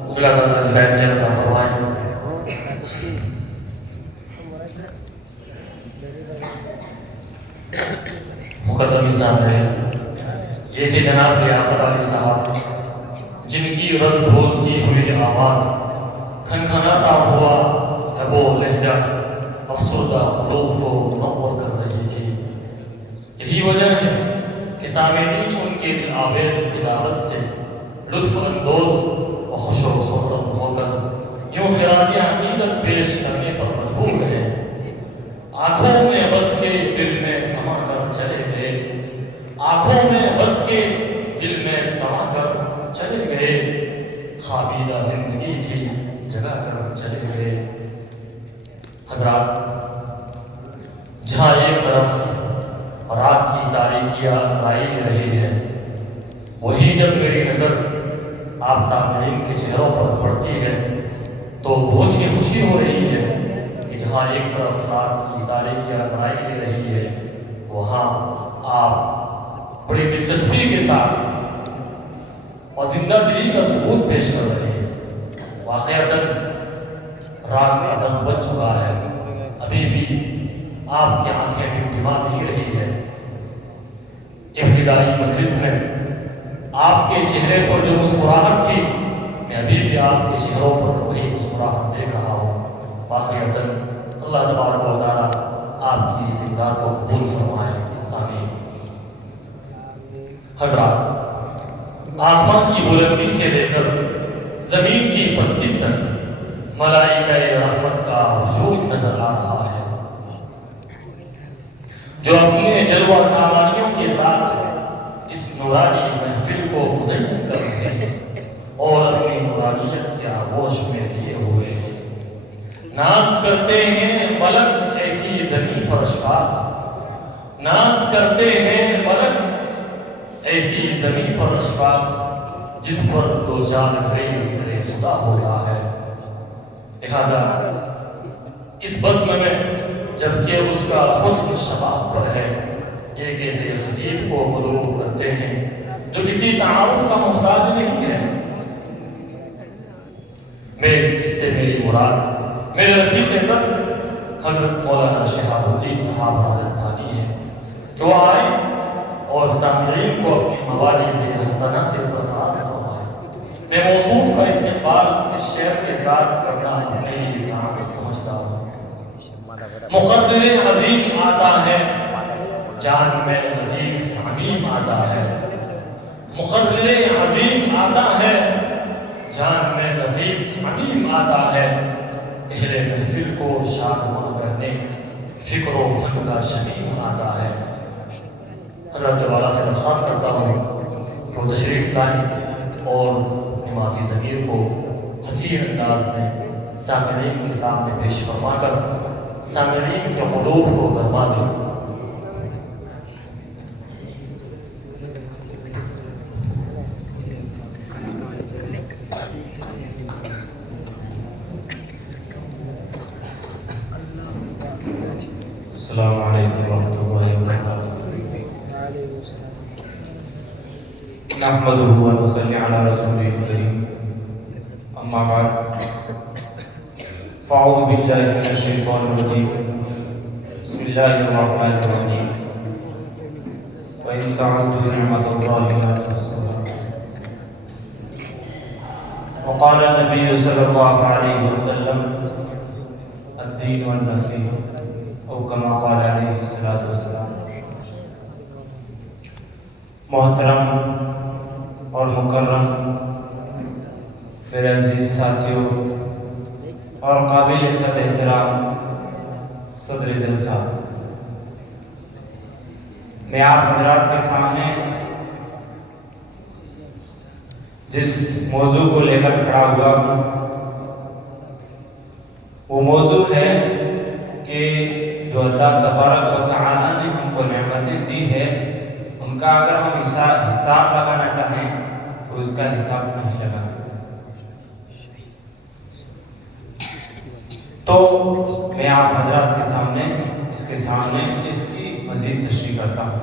اللہ تعالیٰ زید خیر عطا فرمائے۔ مقدمی صاحب ہے، یہ تھے جناب لیاقت علی صاحب، جن کی رز ڈھولتی ہوئی آواز کھنکھناتا ہوا لبو لہجہ افسردہ قلوب کو منور کر رہی تھی۔ یہی وجہ ہے کہ سامعین ان کے دل آویز تلاوت سے لطف اندوز و خوش و خرم ہو کر یوں خراج عقیدت پیش کرنے پر مجبور رہے۔ آنکھوں میں بس کے دل میں سما کر چلے گئے، آنکھوں میں بس کے دل میں سما کر چلے گئے، خوابیدہ زندگی تھی جگا کر چلے گئے۔ حضرات، جہاں ایک طرف رات کی تاریکیاں آئی رہی ہے، وہی جب میری نظر آپ سامعین کے چہروں پر پڑتی ہے تو بہت ہی خوشی ہو رہی ہے کہ جہاں ایک طرف رات کی تاریکیاں بنائی دے رہی ہے، وہاں آپ بڑی دلچسپی کے ساتھ اور زندہ دلی کا ثبوت پیش کر رہے ہیں۔ واقعتاً رات کا 10 بج چکا ہے، ابھی بھی آپ کی آنکھیں ٹمٹما نہیں رہی ہے۔ ابتدائی مجلس میں آپ کے چہرے پر جو مسکراہٹ تھی، میں ابھی بھی آپ کے چہروں پر وہی مسکراہٹ دیکھ رہا ہوں۔ واقعتاً اللہ تبارک و تعالیٰ آپ کی اس امداد کو قبول فرمائے، آمین۔ حضرات، آسمان کی بلندی سے لے کر زمین کی پستی تک ملائکہ رحمت کا ہجوم نظر آ رہا ہے، جو اپنے جلوہ سامانیوں کے ساتھ اس نورانی محفل کو مزین کر رہے ہیں اور اپنی نورانیت کے آغوش میں لیے ہوئے ہیں۔ ناز کرتے ہیں ملک ایسی زمین پر اشفاق، ناز کرتے ہیں ملک ایسی زمین پر اشفاق، جس پر دو جان بھرے ذکر خدا ہو رہا ہے۔ لہذا اس بزم میں جبکہ اس کا حسن شباب پر ہے، ایک ایسے خطیب کو مدعو کرتے ہیں جو کسی تعارف کا محتاج نہیں ہے۔ اس سے میری مراد میرے رفیق درس حضرت مولانا شہاب الدین صاحب راجستھانی ہیں، کہ وہ آئے اور سامعین کو اپنی موالی سے حسنہ سے سرفراز فرمائے۔ میں موصوف کا استقبال اس شعر کے ساتھ کرنا میری سعادت سمجھتا ہوں۔ مقدر عظیم آتا ہے، جان میں لطیف عمیم آتا ہے، مقدر عظیم آتا ہے، جان میں لطیف عمیم آتا ہے، اہل محفل کو شادمان کرنے فکر و فن کا شمیم آتا ہے۔ حضرت والا سے درخواست کرتا ہوں کہ وہ تشریف لائیں اور نمازی ضمیر کو حسین انداز میں سامعین کے سامنے پیش فرما کر سامعین کے قلوب کو گرما دیں۔ السلام علیکم ورحمۃ اللہ وبرکاتہ۔ نحمده ونصلی علی رسوله الکریم، اما بعد، فاعوذ باللہ من الشیطان الرجیم، بسم اللہ الرحمن الرحیم، وَإِن تَعُدُّوا نِعْمَتَ اللَّهِ لَا تُحْصُوهَا۔ وقال النبی صلی اللہ علیہ وسلم الدین النصیحہ، او کما قال علیہ الصلوۃ والسلام۔ محترم اور مکرم میرے عزیز ساتھیوں اور قابل صد احترام صدر جلسہ، میں آپ حضرات کے سامنے جس موضوع کو لے کر کھڑا ہوا ہوں وہ موضوع ہے کہ جو اللہ تبارک و تعالیٰ نے ہم کو نعمتیں دی ہے، ان کا اگر ہم حساب لگانا چاہیں تو اس کا حساب نہیں لگا سکتے۔ تو میں آپ حضرات کے سامنے اس کی مزید تشریح کرتا ہوں۔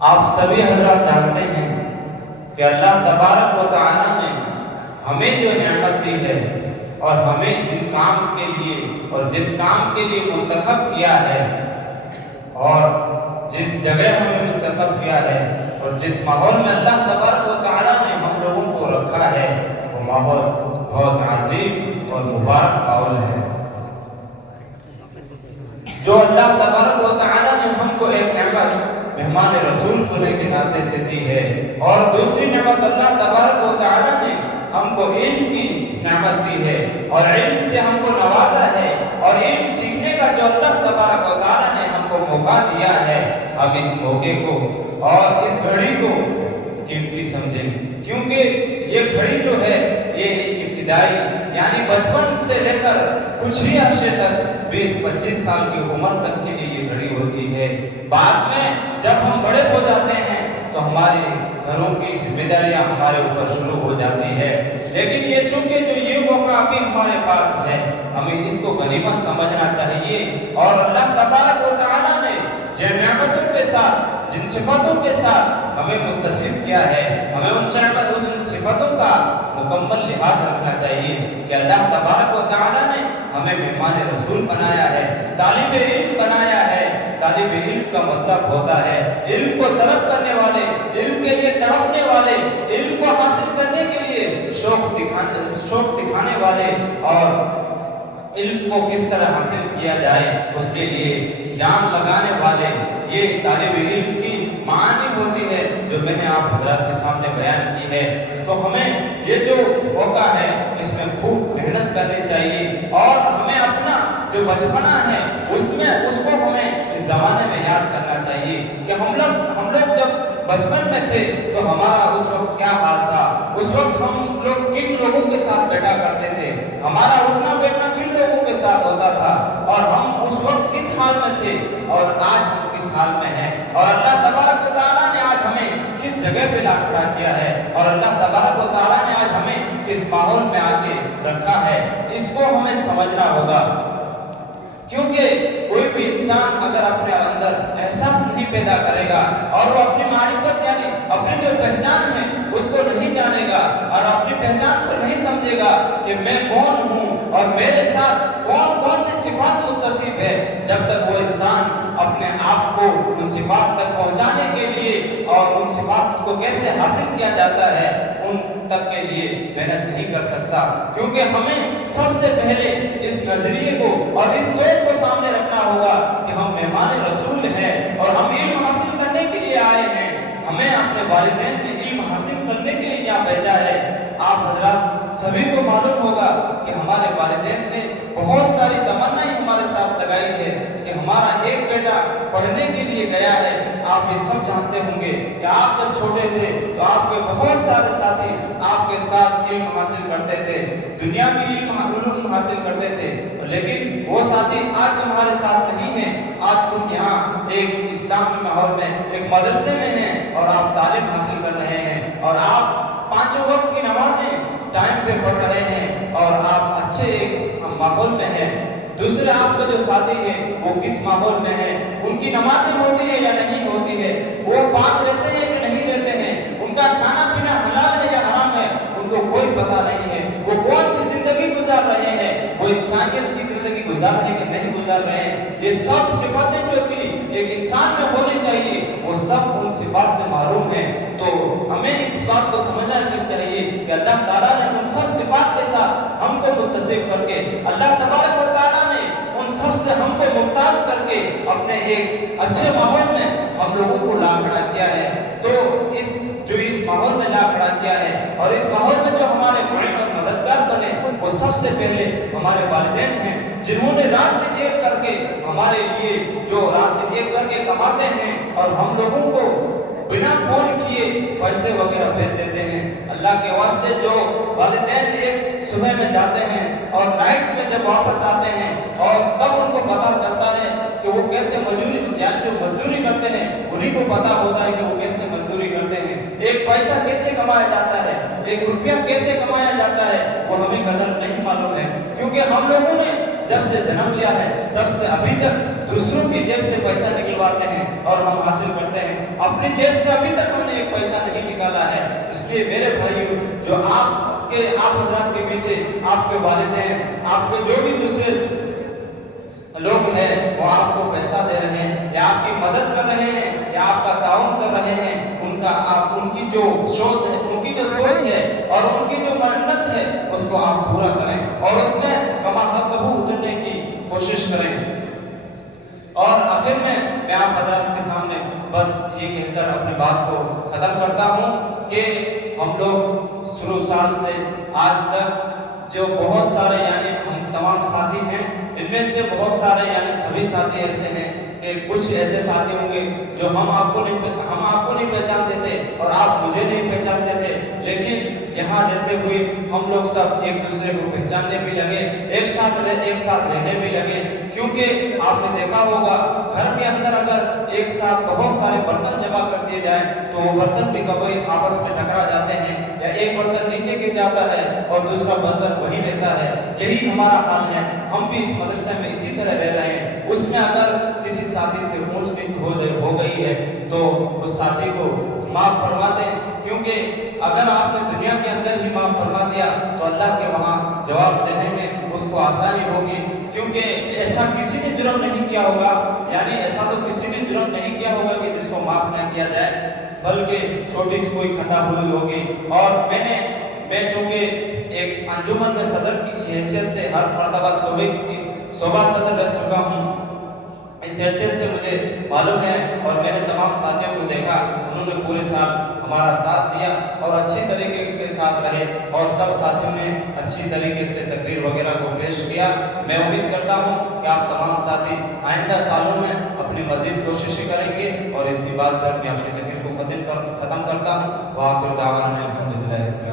آپ سبھی حضرات جانتے ہیں کہ اللہ تبارک و تعالیٰ نے ہمیں جو نعمت دی ہے اور ہمیں جن کام کے لیے اور جس کام کے لیے منتخب کیا ہے اور جس جگہ ہمیں منتخب کیا ہے اور جس ماحول میں اللہ تبارک و تعالیٰ نے ہم لوگوں کو رکھا ہے، وہ ماحول بہت عظیم اور مبارک ماحول ہے جو اللہ تبارک و تعالیٰ نے ہم کو ایک نعمت مہمان رسول ہونے کے ناطے سے دی ہے، اور دوسری نعمت اللہ تبارک و تعالیٰ نے ہم کو علم کی نعمت دی ہے اور علم سے ہم کو نوازا ہے، اور علم سیکھنے کا جو اللہ تبارک و تعالیٰ نے ہم کو موقع دیا ہے، اب اس موقع کو اور اس گھڑی کو قیمتی سمجھیں، کیونکہ یہ گھڑی جو ہے یہ ابتدائی یعنی بچپن سے لے کر کچھ ہی عرصے تک 20-25 سال کی عمر تک کے لیے یہ گھڑی ہوتی ہے۔ بعد میں جب ہم بڑے ہو جاتے ہیں تو ہمارے گھروں کی ذمہ داریاں ہمارے اوپر شروع ہو جاتی ہے، لیکن یہ چونکہ جو یہ موقع ابھی ہمارے پاس ہے، ہمیں اس کو غنیمت سمجھنا چاہیے، اور اللہ تبارک و تعالیٰ نے جن نعمتوں کے ساتھ جن صفاتوں کے ساتھ ہمیں متصف کیا ہے، ہمیں ان صفاتوں کا مکمل لحاظ رکھنا چاہیے کہ اللہ تبارک و تعالیٰ نے ہمیں مہمان رسول بنایا ہے، طالب علم بنایا ہے۔ طالب علم کا مطلب ہوتا ہے علم کو طلب کرنے والے، علم کے لیے تڑپنے والے، علم کو حاصل کرنے کے لیے شوق دکھانے والے، اور علم کو کس طرح حاصل کیا جائے اس کے لیے جان لگانے والے، یہ طالب علم کی معنی ہوتی ہے جو میں نے آپ حضرات کے سامنے بیان کی ہے۔ تو ہمیں یہ جو موقع ہے اس میں خوب محنت کرنی چاہیے، اور ہمیں اپنا جو بچپنا ہے اس کو ہمیں اس زمانے میں یاد کرنا چاہیے کہ ہم لوگ جب بچپن میں تھے تو ہمارا اس وقت کیا حال تھا، اس وقت ہم لوگ کن لوگوں کے ساتھ بیٹھا کرتے تھے، ہمارا اٹھنا بیٹھنا کن لوگوں کے ساتھ ہوتا تھا، اور ہم اس وقت کس حال میں تھے اور آج ہم کس حال میں ہیں، اور اللہ تبارک و تعالیٰ نے آج ہمیں کس جگہ پہ لا کھڑا کیا ہے، اور اللہ تبارک و تعالیٰ نے آج ہمیں کس ماحول میں آ کے رکھا ہے، اس کو ہمیں سمجھنا ہوگا۔ کیونکہ کوئی بھی انسان اگر اپنے اندر احساس نہیں پیدا کرے گا اور وہ اپنی معرفت یعنی اپنی جو پہچان ہے اس کو نہیں جانے گا اور اپنی پہچان کو نہیں سمجھے گا کہ میں کون ہوں اور میرے ساتھ کون کون سی صفات متصف ہے، جب تک وہ انسان اپنے آپ کو ان صفات تک پہنچانے کے لیے اور ان صفات کو کیسے حاصل کیا جاتا ہے ان تک کے لیے محنت نہیں کر سکتا۔ کیونکہ ہمیں سب سے پہلے اس نظریے کو اور اس سوچ کو سامنے رکھنا ہوگا کہ ہم مہمان رسول ہیں اور ہم علم حاصل کرنے کے لیے آئے ہیں، ہمیں اپنے والدین نے علم حاصل کرنے کے لیے یہاں بھیجا ہے۔ آپ حضرات سبھی کو معلوم ہوگا کہ ہمارے والدین نے بہت ساری تمنائیں ہمارے ساتھ لگائی ہے کہ ہمارا ایک بیٹا پڑھنے کے لیے گیا ہے۔ آپ یہ سب جانتے ہوں گے کہ آپ جب چھوٹے تھے تو آپ کے بہت سارے ساتھی آپ کے ساتھ علم حاصل کرتے تھے، دنیاوی علوم حاصل کرتے تھے، لیکن وہ ساتھی آج تمہارے ساتھ نہیں ہیں۔ آج تم یہاں ایک اسلامی ماحول میں ایک مدرسے میں ہیں اور آپ تعلیم حاصل کر رہے ہیں، اور آپ 5 وقت کی نمازیں ٹائم پہ پڑھ رہے ہیں، اور آپ اچھے ایک ماحول میں ہیں۔ دوسرے آپ کا جو ساتھی ہے وہ کس ماحول میں ہے، ان کی نمازیں ہوتی ہے یا نہیں ہوتی ہے، وہ پاک رہتے ہیں کہ نہیں رہتے ہیں، ان کا کھانا پینا حلال ہے یا حرام ہے، ان کو کوئی پتہ نہیں ہے، وہ کون سی زندگی گزار رہے ہیں، وہ انسانیت کی زندگی گزار رہے ہیں کہ نہیں گزار رہے ہیں۔ یہ سب صفاتیں جو تھی ایک انسان میں ہونی چاہیے وہ سب ان صفات سے محروم ہیں۔ تو ہمیں اس بات کو سمجھنا چاہیے کہ اللہ تعالیٰ نے ان سب صفات کے ساتھ ہم کو متصف کر کے، اللہ تبارک و تعالیٰ نے ان سب سے ہم کو ممتاز کر کے اپنے ایک اچھے ماحول میں ہم لوگوں کو لا کھڑا کیا ہے۔ تو اس ماحول میں لا کھڑا کیا ہے، اور اس ماحول میں جو ہمارے معین اور مددگار بنے وہ سب سے پہلے ہمارے والدین ہیں، جنہوں نے رات دن ایک کر کے ہمارے لیے جو رات دن ایک کر کے کماتے ہیں اور ہم لوگوں کو بنا فون کیے پیسے وغیرہ بھیج دیتے ہیں۔ اللہ کے واسطے جو والدین ایک صبح میں جاتے ہیں اور نائٹ میں جب واپس آتے ہیں اور تب ان کو پتہ چلتا ہے کہ وہ کیسے مزدوری یعنی جو مزدوری کرتے ہیں انہیں کو پتہ ہوتا ہے کہ وہ کیسے مزدوری کرتے ہیں، ایک پیسہ کیسے کمایا جاتا ہے، ایک روپیہ کیسے کمایا جاتا ہے، وہ ہمیں قدر نہیں معلوم ہے۔ کیونکہ ہم لوگوں نے جب سے جنم لیا ہے تب سے ابھی تک دوسروں کی جیب سے پیسہ نکلواتے ہیں اور ہم حاصل کرتے ہیں، اپنی جیب سے ابھی تک ہم نے ایک پیسہ نہیں نکالا ہے۔ اس لیے میرے بھائیوں جو آپ کہ آپ حضرات کے پیچھے آپ کے والدین، آپ کے جو بھی دوسرے لوگ ہیں وہ آپ کو پیسہ دے رہے ہیں یا آپ کی مدد کر رہے ہیں یا آپ کا تعاون کر رہے ہیں، ان کی جو سوچ ہے، ان کی جو سوچ ہے اور ان کی جو منت ہے اس کو آپ پورا کریں اور اس میں کما حق اترنے کی کوشش کریں۔ اور آخر میں آپ حضرات کے سامنے بس یہ کہہ کر اپنی بات کو ختم کرتا ہوں کہ ہم لوگ شروع سال سے آج تک جو بہت سارے یعنی ہم تمام ساتھی ہیں، ان میں سے بہت سارے یعنی سبھی ساتھی ایسے ہیں کہ کچھ ایسے ساتھی ہوں گے جو ہم آپ کو نہیں پہچان دیتے اور آپ مجھے نہیں پہچانتے تھے، لیکن یہاں رہتے ہوئے ہم لوگ سب ایک دوسرے کو پہچاننے بھی لگے، ایک ساتھ رہنے بھی لگے، کیونکہ آپ نے دیکھا ہوگا گھر کے اندر اگر ایک ساتھ بہت سارے برتن جمع کر دیے جائیں تو وہ برتن بھی کبھی آپس میں ٹکرا جاتے ہیں یا ایک برتن نیچے گر جاتا ہے اور دوسرا برتن وہی رہتا ہے۔ یہی ہمارا حال ہے، ہم بھی اس مدرسے میں اسی طرح رہ رہے ہیں۔ اس میں اگر کسی ساتھی سے اونچ نیچ ہو گئی ہے تو اس ساتھی کو معاف فرما دیں، کیونکہ اگر آپ نے دنیا کے اندر ہی معاف فرما دیا تو اللہ کے وہاں جواب دینے میں اس کو آسانی ہوگی، کیونکہ ایسا کسی نے جرم نہیں کیا ہوگا، یعنی ایسا تو کسی نے جرم نہیں کیا ہوگا کہ جس کو معاف نہ کیا جائے، بلکہ چھوٹی سی کوئی خطا ہوئی ہوگی۔ اور میں چونکہ ایک انجمن میں صدر کی حیثیت سے ہر مرتبہ صوبہ صدر رہ چکا ہوں، اس حیثیت سے مجھے معلوم ہے اور میں نے تمام ساتھیوں کو دیکھا، انہوں نے پورے سال ہمارا ساتھ دیا اور اچھی طریقے کے ساتھ رہے اور سب ساتھیوں نے اچھی طریقے سے تقریر وغیرہ کو پیش کیا۔ میں امید کرتا ہوں کہ آپ تمام ساتھی آئندہ سالوں میں اپنی مزید کوششیں کریں گے اور اسی بات پر میں اپنی تقریر کو ختم کرتا ہوں۔ وآخر دعوانا الحمدللہ۔